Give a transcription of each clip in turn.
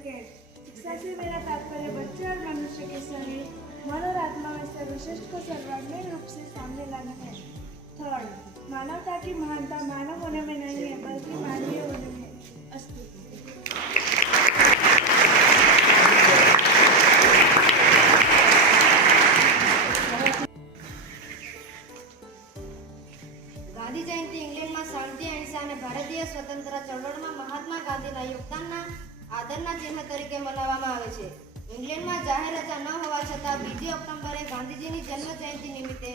सके। शिक्षा से मेरा तात्पर्य बच्चे और मनुष्य के शरीर, मन और आत्मा में सर्वश्रेष्ठ को सर्वांगीण रूप से सामने लाना है। थर्ड, मानवता की महानता मानव होने में नहीं है बल्कि मानवीय होने में है। अस्तु। ગાંધી જયંતિ ઇંગ્લેન્ડમાં શાંતિ અહિંસા અને ભારતીય સ્વતંત્ર ચળવળમાં મહાત્મા ગાંધીના યોગદાનના આદરના ચિહ્ન તરીકે મનાવવામાં આવે છે. ઇંગ્લેન્ડમાં જાહેર રજા ન હોવા છતાં 2 ઓક્ટોબરે ગાંધીજીની જન્મ જયંતિ નિમિત્તે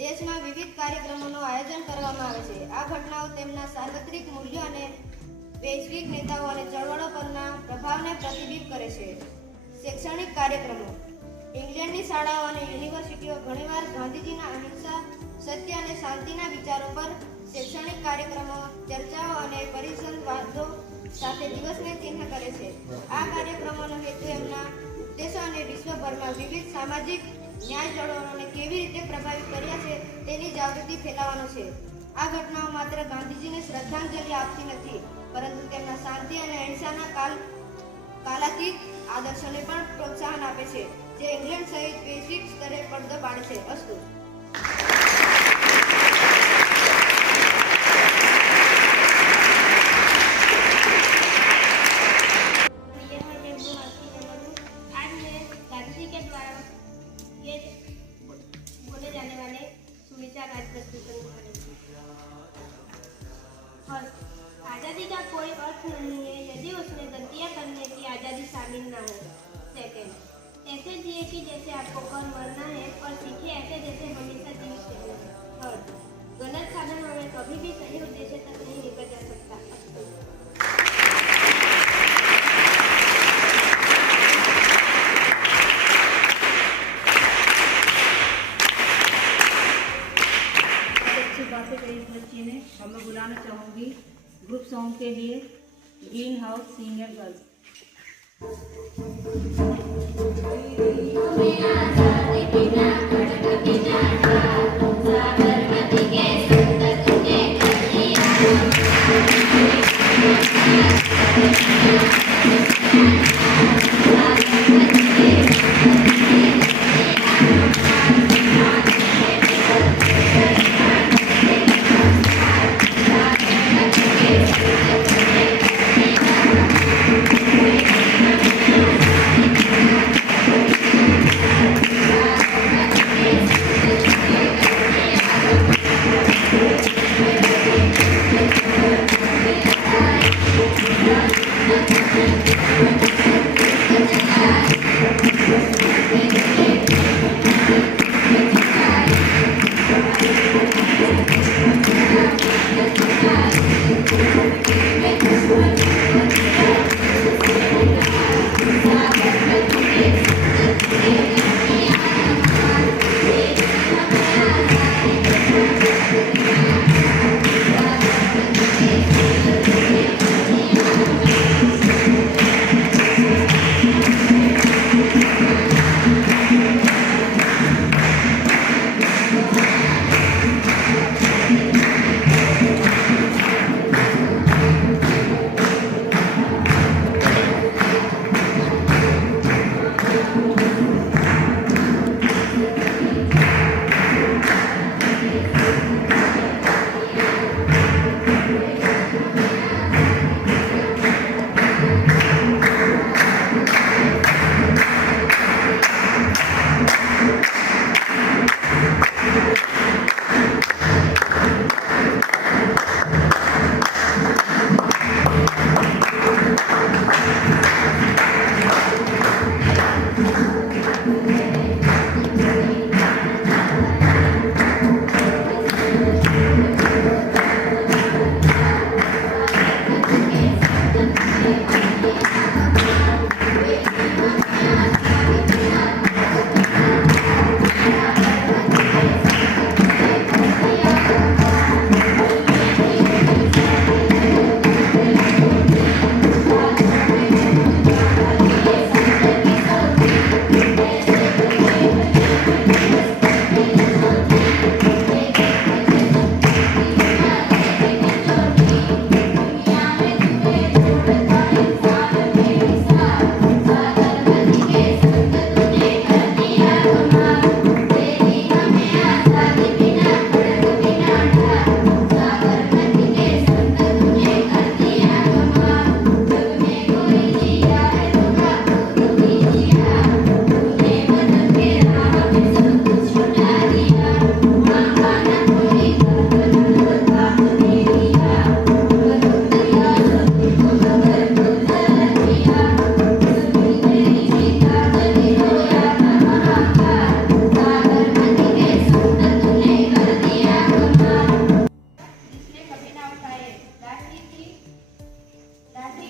દેશમાં વિવિધ કાર્યક્રમોનું આયોજન કરવામાં આવે છે. આ ઘટનાઓ તેમના સાર્વત્રિક મૂલ્યો અને વૈશ્વિક નેતાઓ અને ચળવળો પરના પ્રભાવને પ્રતિબિંબિત કરે છે. શૈક્ષણિક કાર્યક્રમો. ઇંગ્લેન્ડની શાળાઓ અને યુનિવર્સિટીઓ ઘણીવાર ગાંધીજીના અહિંસા, સત્ય અને શાંતિના વિચારો પર શૈક્ષણિક કાર્યક્રમો, ચર્ચાઓ અને પરિસંવાદો સાથે દિવસને ચિહ્ન કરે છે. આ કાર્યક્રમોનો હેતુ એમના ઉદ્દેશો અને વિશ્વભરમાં વિવિધ સામાજિક ન્યાય ચળવળોને કેવી રીતે પ્રભાવિત કર્યા છે તેની જાગૃતિ ફેલાવવાનો છે. આ ઘટનાઓ માત્ર ગાંધીજીને શ્રદ્ધાંજલિ આપતી નથી, પરંતુ તેમના શાંતિ અને અહિંસાના કાલાતીત આદર્શોને પણ પ્રોત્સાહન આપે છે, જે ઇંગ્લેન્ડ સહિત વૈશ્વિક સ્તરે પડદો પાડે છે. અસ્તુ. गांधी के द्वारा ये बोले जाने वाले सुविचार आज प्रस्तुत और आज़ादी का कोई अर्थ नहीं है यदि उसमें गलतियाँ करने की आज़ादी शामिल ना हो। सेकेंड, ऐसे जिए कि जैसे आपको कल मरना है और सीखे ऐसे जैसे हमेशा जीवित रहना है। थर्ड, गलत साधन हमें कभी भी सही उद्देश्य तक नहीं लेकर जा सकता। बातें कही इस बच्ची ने। अब मैं बुलाना चाहूँगी ग्रुप सॉन्ग के लिए green house singer girls.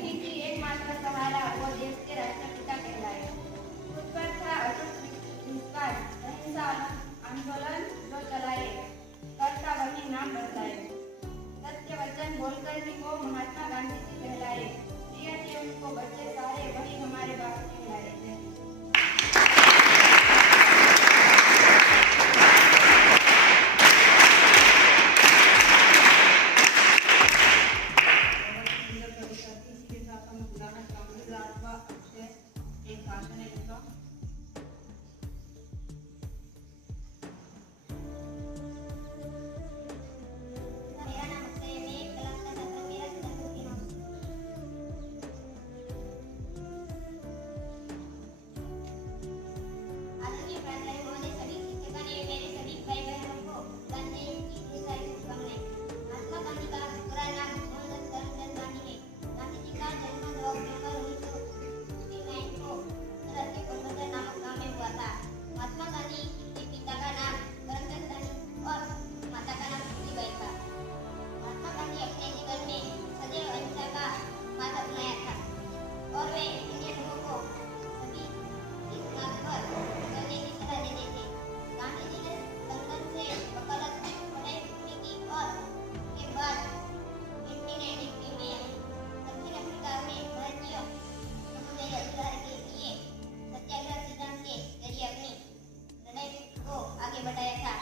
Gandhi ji की एकमात्र सहारा वो देश के राष्ट्रपिता कहलाए। उस पर था अटूट विश्वास, अहिंसा आंदोलन जो चलाए, करता वही नाम बदलाए। सत्य वचन बोलकर ही वो महात्मा गांधी जी कहलाए। दिया थे उनको बच्चे सारे, वही हमारे बाप कहलाए। मेरा नाम अक्षय है। मैं एक क्लास का छात्र हूँ। मेरा सिद्धांत की नाम आदरणीय प्राचार्य महोदय, सभी शिक्षकों ने मेरे सभी भाई बहनों को गांधी जयंती की ढेर सारी शुभकामनाएं। महात्मा गांधी का पूरा नाम मोहनदास करमचंद गांधी है। गांधी जी का जन्म 2 अक्टूबर 1959 को सूरत के पोरबंदर नामक गांव में हुआ था। महात्मा गांधी के पिता का नाम करमचंद गांधी और माता का नाम पुतलीबाई था। महात्मा गांधी अपने जीवन में सदैव अहिंसा का मार्ग अपनाया था और वे अन्य लोगों को सभी इस मार्ग पर चलने की सलाह देते थे। गांधी जी ने लंदन से वकालत पढ़ाई पूरी की और उसके बाद 1893 में दक्षिण अफ्रीका में भारतीय समुदाय अधिकार के लिए सत्याग्रह सिद्धांत के जरिए अपनी लड़ाई को आगे बढ़ाया था।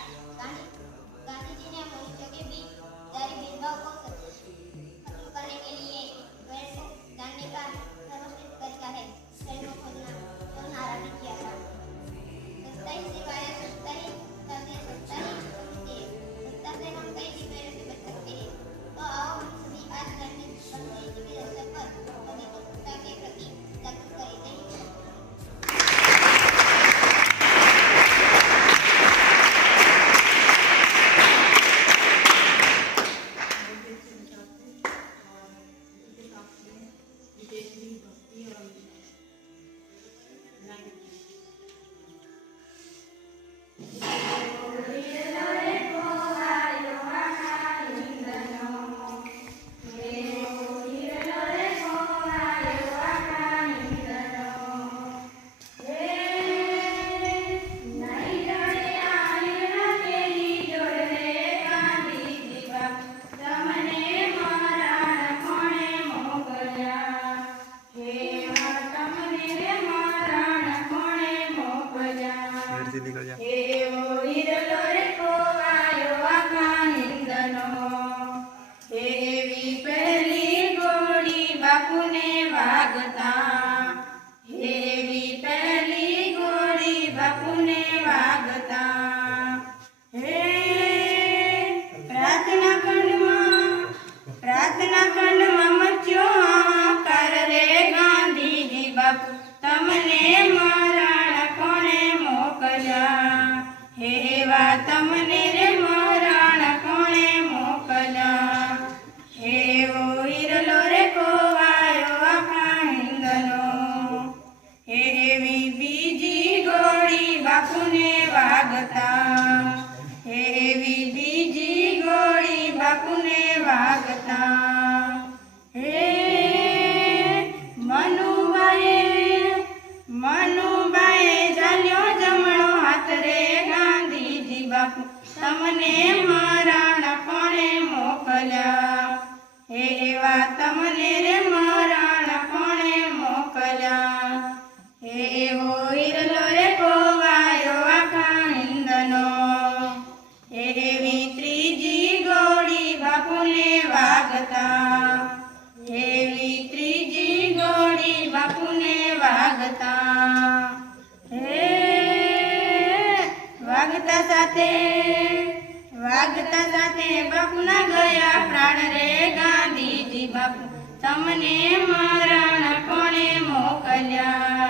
गांधी जी ने मनुष्यों के बीच जारी भेदभाव को खत्म करने के लिए स्वयं को जानने का सर्वश्रेष्ठ तरीका है स्वयं को खोजना आरंभ किया था। सच्चाई से वाया, सच्चाई से सच्चाई समझते हैं। सत्ता से हम कई बीमारियों से बच सकते हैं। तो आओ हम सभी आज गांधी जयंती के अवसर पर सभी को सत्ता के प्रति जागरूक करें। जय हिंद। प्रार्थना खंडમાં મચ્યો હાહાકાર રે ગાંધીજી બાપુ તમને મરણ કોણે મોકલ્યા હે એવા તમને રે મરણ કોણે મોકલ્યા હે એવો હિરલો રે ખોવાયો આખા હિંદનો હે એવી બીજી ગોળી બાપુને વાગતા હે એવી બીજી ગોળી બાપુને વાગતા હે મનુબાએ ચાલ્યો જમણો હાથ રે ગાંધીજી બાપુ તમને મરણ કોણે મોકલ્યા હે એવા તમને રે મરણ કોણે મોકલ્યા હે એવો હિરલો રે ખોવાયો આખા હિંદનો હે એવી ત્રીજી ગોળી બાપુને વાગતા હે એવી ત્રીજી ગોળી બાપુને વાગતા હે વાગતા સાથે બાપુના ગયા પ્રાણ રે ગાંધીજી બાપુ તમને મરણ કોણે મોકલ્યા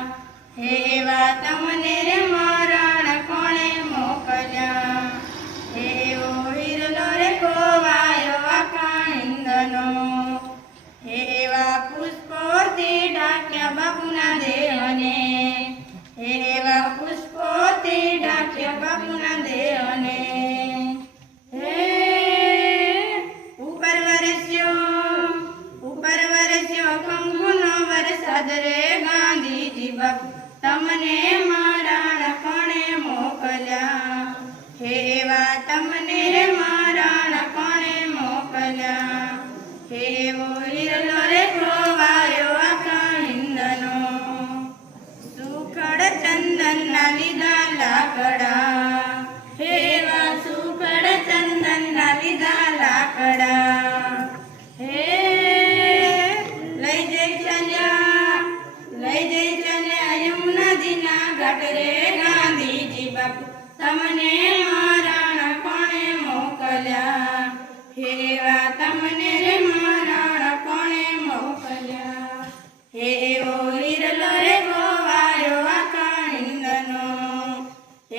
હે એવા તમને રે મરણ કોણે મોકલ્યા હે એવો હિરલો રે ખોવાયો આખા હિંદનો હે એવા પુષ્પોથી ઢાંક્યા બાપુના દેહને હે એવા પુષ્પોથી ઢાંક્યા બાપુના દેહને હે ઉપર વરસ્યો કંકુ તમને મરણ કોણે મોકલ્યા, એવા તમને મરણ કોણે મોકલ્યા, એવો હિરલો રે ખોવાયો આખા હિંદનો, સુખડ ચંદનના લીધા લાકડા, એવા સુખડ ચંદનના લીધા લાકડા, હે લઈ જઈ ચાલ્યા યમુનાજીના ઘાટ રે ગાંધીજી બાપુ, તમને મરણ કોણે મોકલ્યા, એવા તમને રે મરણ કોણે મોકલ્યા, એવો હિરલો રે ખોવાયો આખા હિંદનો,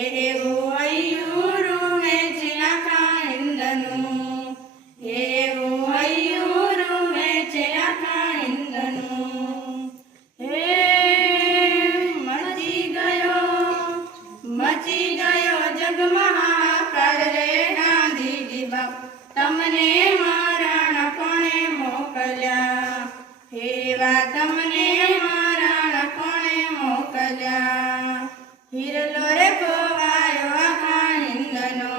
એવું હૈયું રૂવે છે આખા હિંદનું, એવું હૈયું રૂવે છે આખા હિંદનું, હે મચી ગયો જગમહાકાર રે ગાંધીજી બાપુ, તમને મરણ કોણે મોકલ્યા, એવા તમને મરણ કોણે મોકલ્યા, હિરલો રે ખોવાયો આખા હિંદનો,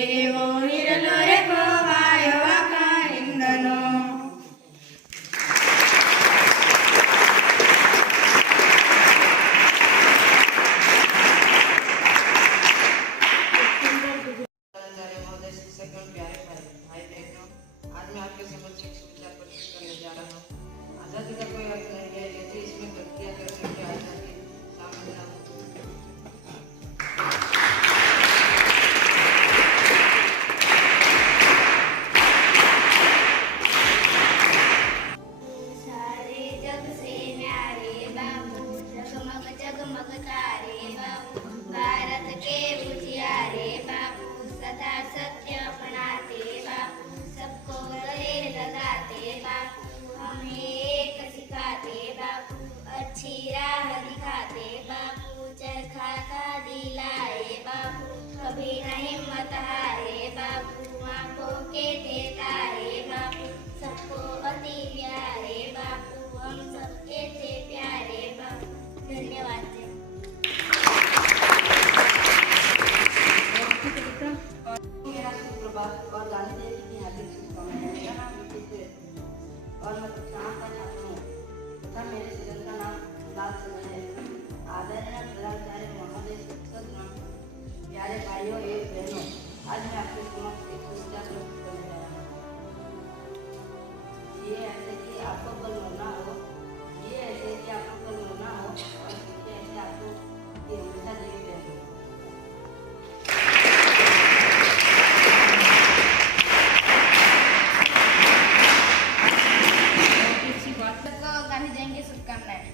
એવો હિરલો રે ખોવાયો આખા હિંદનો. कर्मचारी महोदय, शिक्षकगण, प्यारे भाई बहनों, आज मैं आपके समक्ष एक सुविचार प्रस्तुत करने जा रहा हूँ। आज़ादी का कोई अर्थ नहीं है यदि इसमें गलतियाँ करने की आज़ादी शामिल न हो। सारे जग से न्यारे बापू, जगमग जगमग तारे बापू, भारत के उजियारे बापू, सदा सत्य अपनाते बापू, सबको गले लगाते बापू, हमें एक सिखाते बापू, अच्छी राह दिखाते बापू, चरखा का दिलाए बापू, कभी न हिम्मत हारे बापू, आंखों के थे तारे बापू, सबको अति प्यारे बापू, हम सबके थे प्यारे बापू. धन्यवाद. मेरा सुप्रभात और गांधी जयंती की हार्दिक शुभकामनाएं। मेरा नाम विकी है और मैं कक्षा 8 का छात्र हूँ तथा मेरे सदन का नाम लाल सदन है। आदरणीय प्रधानाचार्य महोदय, शिक्षकगण, प्यारे भाइयों एवं बहनों, आज मैं आपके समक्ष एक सुविचार प्रस्तुत करने जा रहा हूँ। ये ऐसे कि आपको कल मरना हो, ये ऐसे कि आपको कल मरना हो, और ये ऐसे आपको कि हमेशा जीवित रहना हो। सबको गांधी जयंती की शुभकामनाएं।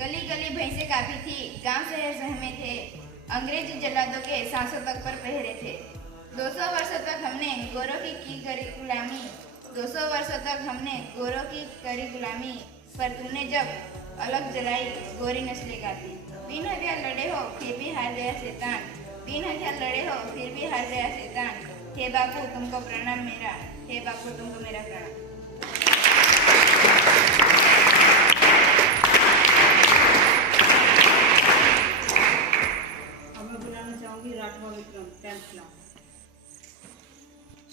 गली गली भैंसे काफी थी, गांव शहर सहमे थे, अंग्रेजी जल्लादों के सांसों तक पर पहरे थे। 200 वर्षों तक हमने गोरों की करी गुलामी, 200 वर्षों तक हमने गोरों की करी गुलामी, पर तुमने जब अलग जलाई गोरी नस्लें गाती। बिन हथियार लड़े हो फिर भी हार गया शैतान, बिन हथियार लड़े हो फिर भी हार गया शैतान। हे बापू तुमको प्रणाम मेरा, हे बापू तुमको मेरा प्रणाम। अब मैं बुलाना चाहूँगी राठवा विक्रम 10th क्लास।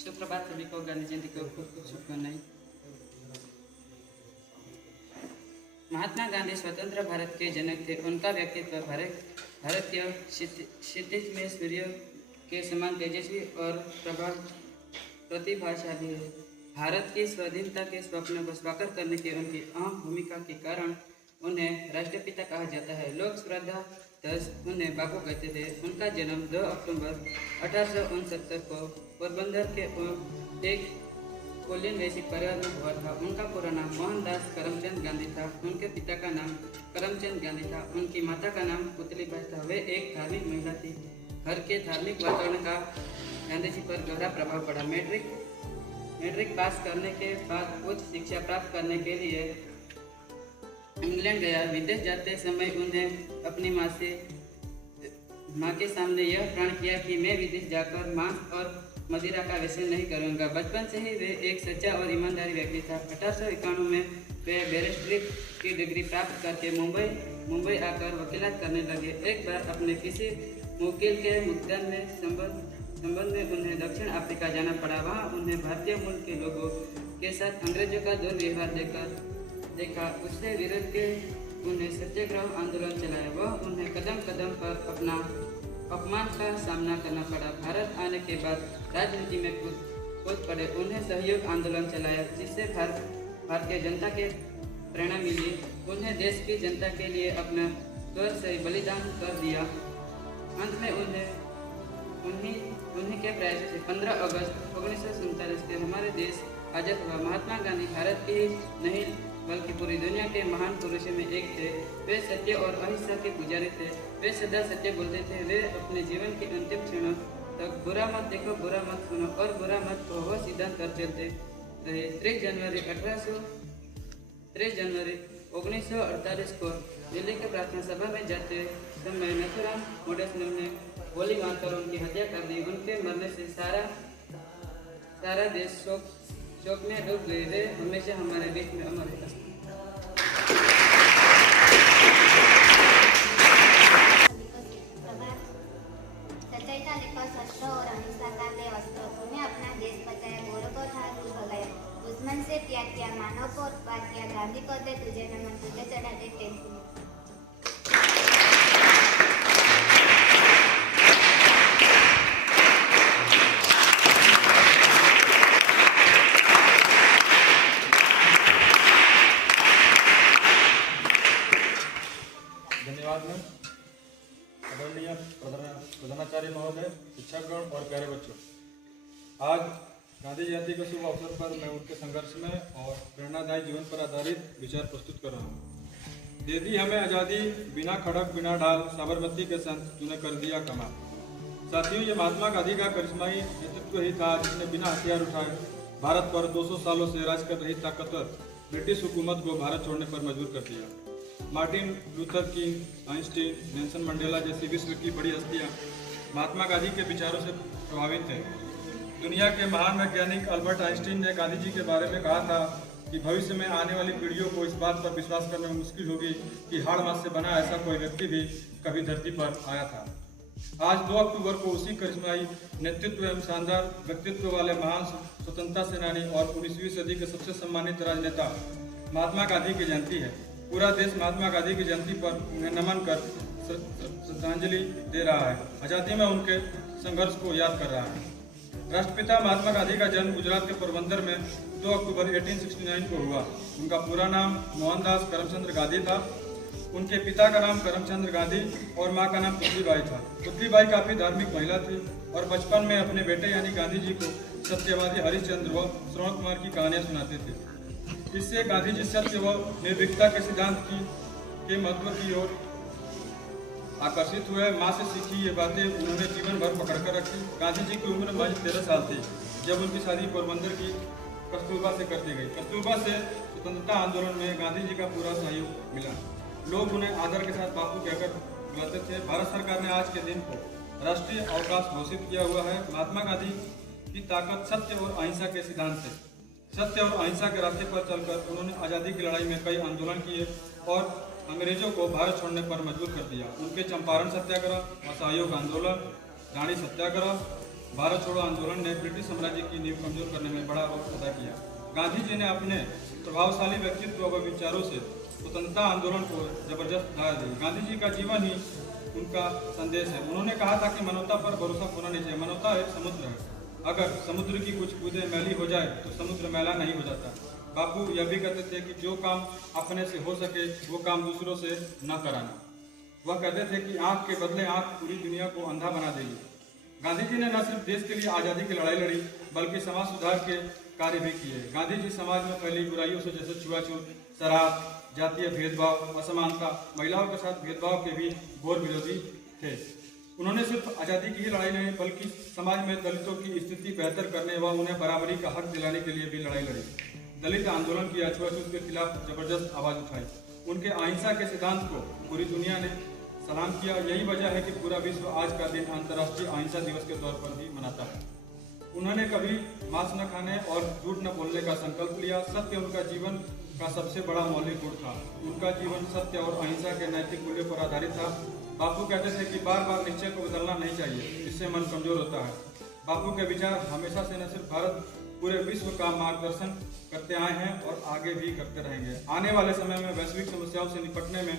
सुप्रभात सभी को, गांधी जयंती की खूब खूब शुभकामनाएं। महात्मा गांधी स्वतंत्र भारत के जनक थे। उनका व्यक्तित्व भारतीय क्षितिज में सूर्य के समान तेजस्वी और प्रतिभाशाली है। भारत की स्वाधीनता के स्वप्न को साकार करने की उनकी अहम भूमिका के कारण उन्हें राष्ट्रपिता कहा जाता है। लोक श्रद्धा दस उन्हें बापू कहते थे। उनका जन्म 2 अक्टूबर 1869 को पोरबंदर के एक कोलियन वैश्य परिवार में हुआ था। उनका पूरा नाम मोहनदास करमचंद गांधी था। उनके पिता का नाम करमचंद गांधी था। उनकी माता का नाम पुतलीबाई था। वे एक धार्मिक महिला थी। घर के धार्मिक वातावरण का गांधी जी पर गहरा प्रभाव पड़ा। मैट्रिक पास करने के बाद उच्च शिक्षा प्राप्त करने के लिए इंग्लैंड गया। विदेश जाते समय उन्हें अपनी माँ के सामने यह प्रण किया कि मैं विदेश जाकर मांस और मदिरा का व्यसन नहीं करूँगा। बचपन से ही वे एक सच्चा और ईमानदारी व्यक्ति था। 1891 में वे बैरिस्ट्री की डिग्री प्राप्त करके मुंबई आकर वकीलात करने लगे। एक बार अपने किसी मुवक्किल के मुकदमे संबंध में उन्हें दक्षिण अफ्रीका जाना पड़ा। वहाँ उन्हें भारतीय मूल के लोगों के साथ अंग्रेजों का दुर्व्यवहार देखा। उससे विरोध के उन्हें सत्याग्रह आंदोलन चलाया। वह उन्हें कदम कदम पर अपना अपमान का सामना करना पड़ा। भारत आने के बाद राजनीति में कूद पड़े। उन्हें सहयोग आंदोलन चलाया, जिससे भारतीय जनता के प्रेरणा मिली। उन्हें देश की जनता के लिए अपना स्वर से बलिदान कर दिया। अंत में उन्हीं के प्रयास से 15 अगस्त 1947 के हमारे देश आजाद हुआ। महात्मा गांधी भारत के ही नहीं बल्कि पूरी दुनिया के महान पुरुषों में एक थे। वे सत्य और अहिंसा के पुजारी थे। वे सदा सत्य बोलते थे। वे अपने जीवन के अंतिम क्षणों तक बुरा मत देखो, बुरा मत सुनो और बुरा मत कहो वह सिद्धांत कर चलते रहे। 23 जनवरी 1948 को दिल्ली के प्रार्थना सभा में जाते समय नथुराम गोडसे ने गोली मारकर उनकी हत्या कर दी। उनके मरने से सारा देश शोक में डूब गए। वे हमेशा हमारे बीच में अमर है। सच्चाई का लिखा शस्त्र और अहिंसा का ले अस्त्र। तूने अपना देश बचाया, गौरव को था तू भगाया, दुश्मन से त्याग किया, मानव को उत्पाद किया। गांधी को दे तुझे नमन, तुझे चढ़ा दे टेंशन। धन्यवाद मैम। आदरणीय प्रधानाचार्य महोदय, शिक्षकगण और प्यारे बच्चों, आज गांधी जयंती के शुभ अवसर पर मैं उनके संघर्ष में और प्रेरणादायी जीवन पर आधारित विचार प्रस्तुत कर रहा हूँ। दे दी हमें आज़ादी, बिना खड़क बिना ढाल, साबरमती के संत तूने कर दिया कमाल। साथियों, ये महात्मा गांधी का करिश्माई नेतृत्व ही था जिसने बिना हथियार उठाए भारत पर 200 सालों से राज कर रही ताकतवर ब्रिटिश हुकूमत को भारत छोड़ने पर मजबूर कर दिया। Martin Luther king, Einstein, Nelson Mandela जैसी विश्व की बड़ी हस्तियां महात्मा गांधी के विचारों से प्रभावित थे। दुनिया के महान वैज्ञानिक अल्बर्ट आइंस्टीन ने गांधी जी के बारे में कहा था कि भविष्य में आने वाली पीढ़ियों को इस बात पर विश्वास करने में मुश्किल होगी कि हाड़ मास से बना ऐसा कोई व्यक्ति भी कभी धरती पर आया था। आज 2 अक्टूबर को उसी करिश्माई नेतृत्व एवं शानदार व्यक्तित्व वाले महान स्वतंत्रता सेनानी और 19वीं सदी के सबसे सम्मानित राजनेता महात्मा गांधी की जयंती है। पूरा देश महात्मा गांधी की जयंती पर उन्हें नमन कर श्रद्धांजलि दे रहा है। आजादी में उनके संघर्ष को याद कर रहा है। राष्ट्रपिता महात्मा गांधी का जन्म गुजरात के पोरबंदर में 2 अक्टूबर 1869 को हुआ। उनका पूरा नाम मोहनदास करमचंद गांधी था। उनके पिता का नाम करमचंद गांधी और मां का नाम पुतलीबाई था। पुतलीबाई काफी धार्मिक महिला थी और बचपन में अपने बेटे यानी गांधी जी को सत्यवादी हरिश्चंद्र व श्रवण कुमार की कहानियां सुनाते थे। इससे गांधी जी सत्य व निर्भीकता के सिद्धांत के महत्व की ओर आकर्षित हुए। माँ से सीखी ये बातें उन्होंने जीवन भर पकड़ कर रखी। गांधी जी की उम्र महज 13 साल थी जब उनकी शादी पोरबंदर की कस्तूरबा से कर दी गई। कस्तूरबा से स्वतंत्रता आंदोलन में गांधी जी का पूरा सहयोग मिला। लोग उन्हें आदर के साथ बापू कहकर बुलाते थे। भारत सरकार ने आज के दिन को राष्ट्रीय अवकाश घोषित किया हुआ है। महात्मा गांधी की ताकत सत्य और अहिंसा के सिद्धांत है। सत्य और अहिंसा के रास्ते पर चलकर उन्होंने आज़ादी की लड़ाई में कई आंदोलन किए और अंग्रेजों को भारत छोड़ने पर मजबूर कर दिया। उनके चंपारण सत्याग्रह, असहयोग आंदोलन, रानी सत्याग्रह, भारत छोड़ो आंदोलन ने ब्रिटिश साम्राज्य की नींव कमजोर करने में बड़ा रोल अदा किया। गांधी जी ने अपने प्रभावशाली व्यक्तित्व व विचारों से स्वतंत्रता आंदोलन को जबरदस्त धार दी। गांधी जी का जीवन ही उनका संदेश है। उन्होंने कहा था कि मानवता पर भरोसा खोना नहीं चाहिए। मानवता एक समुद्र है, अगर समुद्र की कुछ बूंदें मैली हो जाए तो समुद्र मैला नहीं हो जाता। बापू यह भी कहते थे कि जो काम अपने से हो सके वो काम दूसरों से न कराना। वह कहते थे कि आंख के बदले आंख पूरी दुनिया को अंधा बना देगी। गांधी जी ने न सिर्फ देश के लिए आज़ादी की लड़ाई लड़ी बल्कि समाज सुधार के कार्य भी किए। गांधी जी समाज में फैली बुराइयों से जैसे छुआछूत, शराब, जातीय भेदभाव, असमानता, महिलाओं के साथ भेदभाव के भी घोर विरोधी थे। उन्होंने सिर्फ आज़ादी की ही लड़ाई नहीं बल्कि समाज में दलितों की स्थिति बेहतर करने व उन्हें बराबरी का हक दिलाने के लिए भी लड़ाई लड़ी। दलित आंदोलन की छुआछूत के खिलाफ जबरदस्त आवाज उठाई। उनके अहिंसा के सिद्धांत को पूरी दुनिया ने सलाम किया। यही वजह है कि पूरा विश्व आज का दिन अंतर्राष्ट्रीय अहिंसा दिवस के तौर पर भी मनाता है। उन्होंने कभी मांस न खाने और झूठ न बोलने का संकल्प लिया। सत्य उनका जीवन का सबसे बड़ा मौलिक गुण था। उनका जीवन सत्य और अहिंसा के नैतिक मूल्यों पर आधारित था। बापू कहते थे कि बार बार निश्चय को बदलना नहीं चाहिए, इससे मन कमजोर होता है। बापू के विचार हमेशा से न सिर्फ भारत, पूरे विश्व का मार्गदर्शन करते आए हैं और आगे भी करते रहेंगे। आने वाले समय में वैश्विक समस्याओं से निपटने में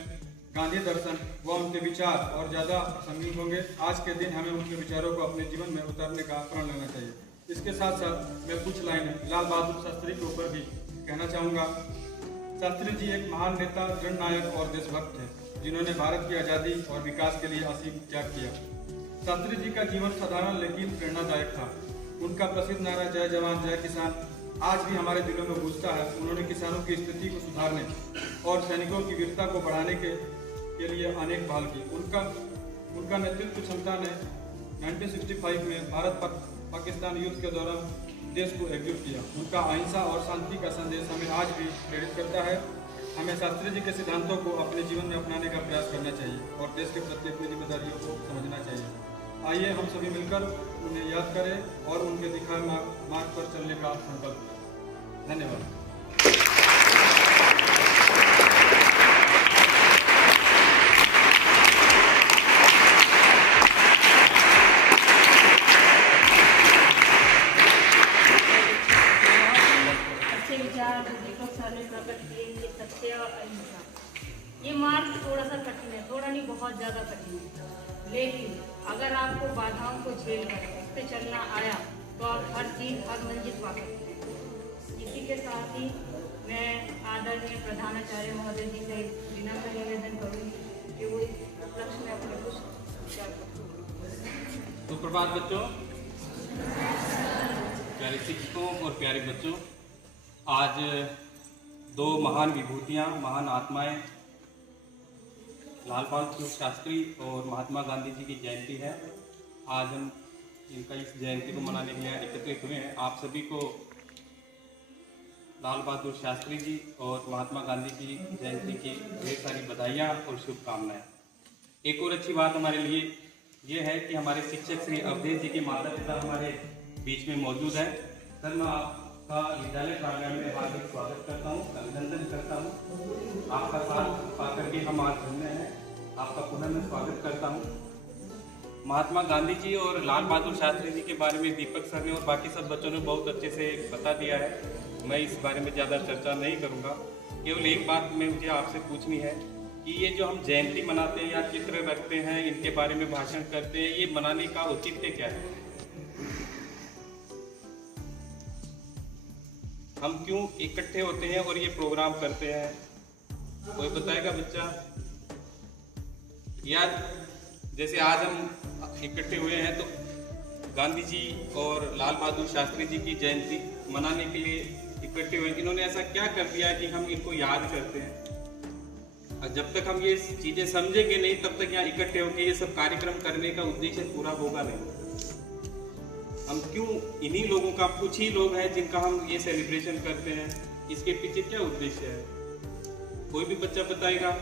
गांधी दर्शन व उनके विचार और ज़्यादा प्रासंगिक होंगे। आज के दिन हमें उनके विचारों को अपने जीवन में उतारने का प्रण लेना चाहिए। इसके साथ साथ मैं कुछ लाइनें लाल बहादुर शास्त्री के ऊपर भी कहना चाहूँगा। शास्त्री जी एक महान नेता, जननायक और देशभक्त थे, जिन्होंने भारत की आज़ादी और विकास के लिए असीम त्याग किया। शास्त्री जी का जीवन साधारण लेकिन प्रेरणादायक था। उनका प्रसिद्ध नारा जय जवान जय किसान आज भी हमारे दिलों में गूंजता है। उन्होंने किसानों की स्थिति को सुधारने और सैनिकों की वीरता को बढ़ाने के लिए अनेक पहल की। उनका नेतृत्व क्षमता ने 1965 में भारत पाकिस्तान युद्ध के दौरान देश को एकजुट किया। उनका अहिंसा और शांति का संदेश हमें आज भी प्रेरित करता है। हमें शास्त्री जी के सिद्धांतों को अपने जीवन में अपनाने का प्रयास करना चाहिए और देश के प्रति अपनी जिम्मेदारियों को समझना चाहिए। आइए हम सभी मिलकर उन्हें याद करें और उनके दिखाए मार्ग पर चलने का संकल्प लें। धन्यवाद। अच्छे विचार जो दीपक सर ने प्रकट किए, ये सत्य और अहिंसा, ये मार्ग थोड़ा सा कठिन है, थोड़ा नहीं बहुत ज़्यादा कठिन है, लेकिन अगर आपको बाधाओं को झेल कर इस पे चलना आया तो आप हर चीज़, हर मंजिल पा सकते हैं। इसी के साथ ही मैं आदरणीय प्रधानाचार्य महोदय जी से विनम्र निवेदन करूँगी कि वो इस उपलक्ष्य में अपने कुछ विचार करें। सुप्रभात बच्चों, प्यारे शिक्षकों और प्यारे बच्चों, आज दो महान विभूतियाँ, महान आत्माएं लाल बहादुर शास्त्री और महात्मा गांधी जी की जयंती है। आज हम इनका इस जयंती को मनाने के लिए एकत्रित हुए हैं। आप सभी को लाल बहादुर शास्त्री जी और महात्मा गांधी जी की जयंती की ढेर सारी बधाइयाँ और शुभकामनाएं। एक और अच्छी बात हमारे लिए ये है कि हमारे शिक्षक श्री अवधेश जी के माता पिता हमारे बीच में मौजूद है। सर, मैं आपका विद्यालय प्रांगण में हार्दिक स्वागत करता हूँ, अभिनंदन करता हूँ। आपका साथ पाकर के हम आज धन्य हैं, आपका पुनः मैं स्वागत करता हूँ। महात्मा गांधी जी और लाल बहादुर शास्त्री जी के बारे में दीपक सर ने और बाकी सब बच्चों ने बहुत अच्छे से बता दिया है। मैं इस बारे में ज़्यादा चर्चा नहीं करूँगा। केवल एक बात मैं मुझे आपसे पूछनी है कि ये जो हम जयंती मनाते हैं या चित्र रखते हैं, इनके बारे में भाषण करते हैं, ये मनाने का औचित्य क्या है? हम क्यों इकट्ठे होते हैं और ये प्रोग्राम करते हैं? कोई बताएगा बच्चा? या जैसे आज हम इकट्ठे हुए हैं तो गांधी जी और लाल बहादुर शास्त्री जी की जयंती मनाने के लिए इकट्ठे हुए। इन्होंने ऐसा क्या कर दिया कि हम इनको याद करते हैं? और जब तक हम ये चीजें समझेंगे नहीं, तब तक यहाँ इकट्ठे होकर ये सब कार्यक्रम करने का उद्देश्य पूरा होगा नहीं। हम क्यों इन्हीं लोगों का, कुछ ही लोग हैं जिनका हम ये सेलिब्रेशन करते हैं, इसके पीछे क्या उद्देश्य है? कोई भी बच्चा बताएगा?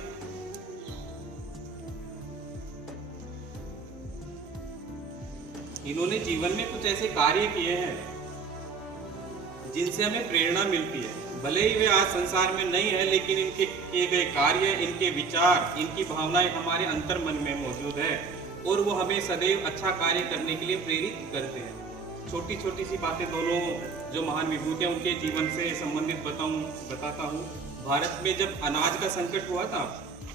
इन्होंने जीवन में कुछ ऐसे कार्य किए हैं जिनसे हमें प्रेरणा मिलती है। भले ही वे आज संसार में नहीं है, लेकिन इनके किए गए कार्य, इनके विचार, इनकी भावनाएं हमारे अंतर मन में मौजूद है और वो हमें सदैव अच्छा कार्य करने के लिए प्रेरित करते हैं। छोटी छोटी सी बातें दोनों जो महान विभूतियां उनके जीवन से संबंधित बताता हूँ। भारत में जब अनाज का संकट हुआ था,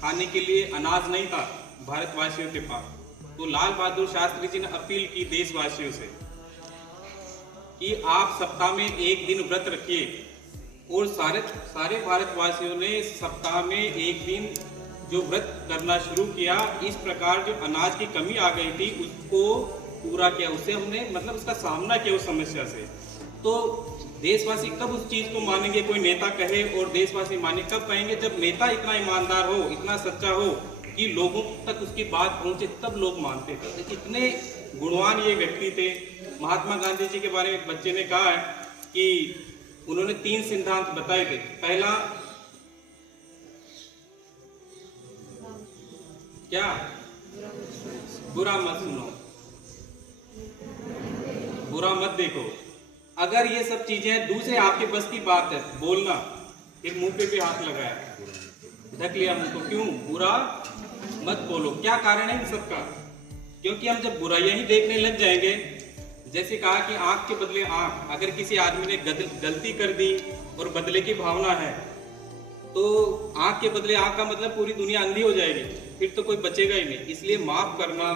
खाने के लिए अनाज नहीं था भारतवासियों के पास, तो लाल बहादुर शास्त्री जी ने अपील की देशवासियों से कि आप सप्ताह में एक दिन व्रत रखिए, और सारे भारतवासियों ने सप्ताह में एक दिन जो व्रत करना शुरू किया। इस प्रकार जो अनाज की कमी आ गई थी उसको पूरा किया, उससे हमने मतलब उसका सामना किया उस समस्या से। तो देशवासी कब उस चीज को मानेंगे? कोई नेता कहे और देशवासी माने, कब कहेंगे? जब नेता इतना ईमानदार हो, इतना सच्चा हो कि लोगों तक उसकी बात पहुंचे, तब लोग मानते थे। इतने गुणवान ये व्यक्ति थे। महात्मा गांधी जी के बारे में एक बच्चे ने कहा है कि उन्होंने 3 सिद्धांत बताए थे। पहला क्या? बुरा मत सुनो। बुरा मत देखो। अगर ये सब चीजें दूसरे आपके बस की बात है बोलना, फिर मुंह पे भी हाथ लगाया, ढक लिया मुंह को, क्यों? बुरा मत बोलो। क्या कारण है इन सब का? क्योंकि हम जब बुराइयां ही देखने लग जाएंगे, जैसे कहा कि आंख के बदले आंख, अगर किसी आदमी ने गलती कर दी और बदले की भावना है, तो आंख के बदले आंख का मतलब पूरी दुनिया अंधी हो जाएगी, फिर तो कोई बचेगा ही नहीं। इसलिए माफ करना।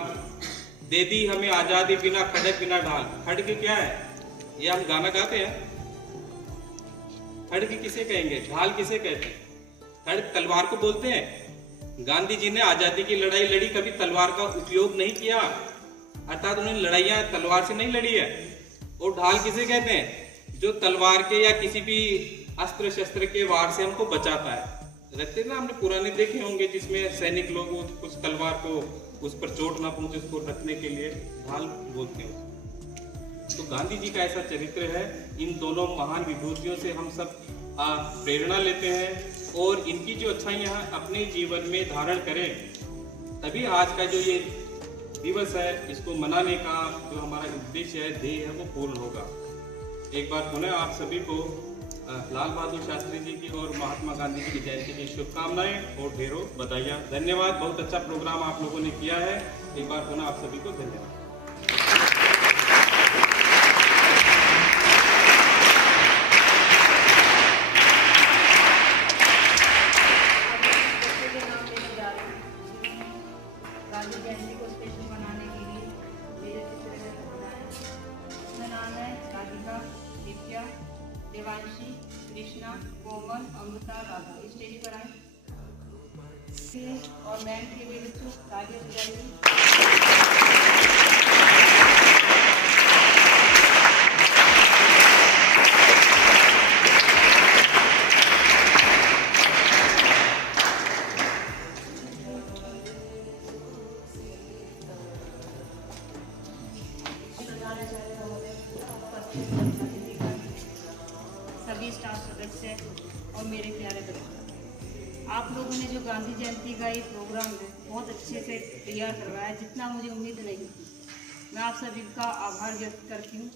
दे दी हमें आजादी बिना खड़क बिना ढाल। खड़क क्या है? ये हम गाना गाते हैं। खड़क किसे कहेंगे? ढाल किसे कहते हैं? खड़क तलवार को बोलते हैं। गांधी जी ने आजादी की लड़ाई लड़ी, कभी तलवार का उपयोग नहीं किया, अर्थात उन्होंने लड़ाइयां तलवार से नहीं लड़ी है। और ढाल किसे कहते हैं? जो तलवार के या किसी भी अस्त्र शस्त्र के वार से हमको बचाता है। रखते ना, हमने पुराने देखे होंगे जिसमें सैनिक लोग उस तलवार को, उस पर चोट ना पहुंचे, उसको रखने के लिए ढाल बोलते हैं। तो गांधी जी का ऐसा चरित्र है। इन दोनों महान विभूतियों से हम सब प्रेरणा लेते हैं और इनकी जो अच्छाइयां अपने जीवन में धारण करें, तभी आज का जो ये दिवस है, इसको मनाने का जो हमारा उद्देश्य है, ध्येय है, वो पूर्ण होगा। एक बार पुनः आप सभी को लाल बहादुर शास्त्री जी की और महात्मा गांधी जी की जयंती की शुभकामनाएं और ढेरों बधाइयाँ। धन्यवाद। बहुत अच्छा प्रोग्राम आप लोगों ने किया है। एक बार पुनः आप सभी को धन्यवाद। गांधी जयंती को स्पेशल बनाने के लिए मेरे चित्र में बनाया। उसका नाम है राधिका, दिव्या, देवांशी, कृष्णा, कोमल, अमृता, राधा। स्टेज पर आए और बैंड के भी बच्चों तालियां बजाइए। सभी स्टाफ सदस्य और मेरे प्यारे बच्चे, आप लोगों ने जो गांधी जयंती का ये प्रोग्राम है बहुत अच्छे से तैयार करवाया, जितना मुझे उम्मीद नहीं थी। मैं आप सभी का आभार व्यक्त करती हूँ।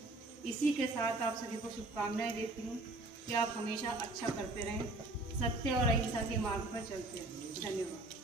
इसी के साथ आप सभी को शुभकामनाएं देती हूँ कि आप हमेशा अच्छा करते रहें, सत्य और अहिंसा के मार्ग पर चलते रहें। धन्यवाद।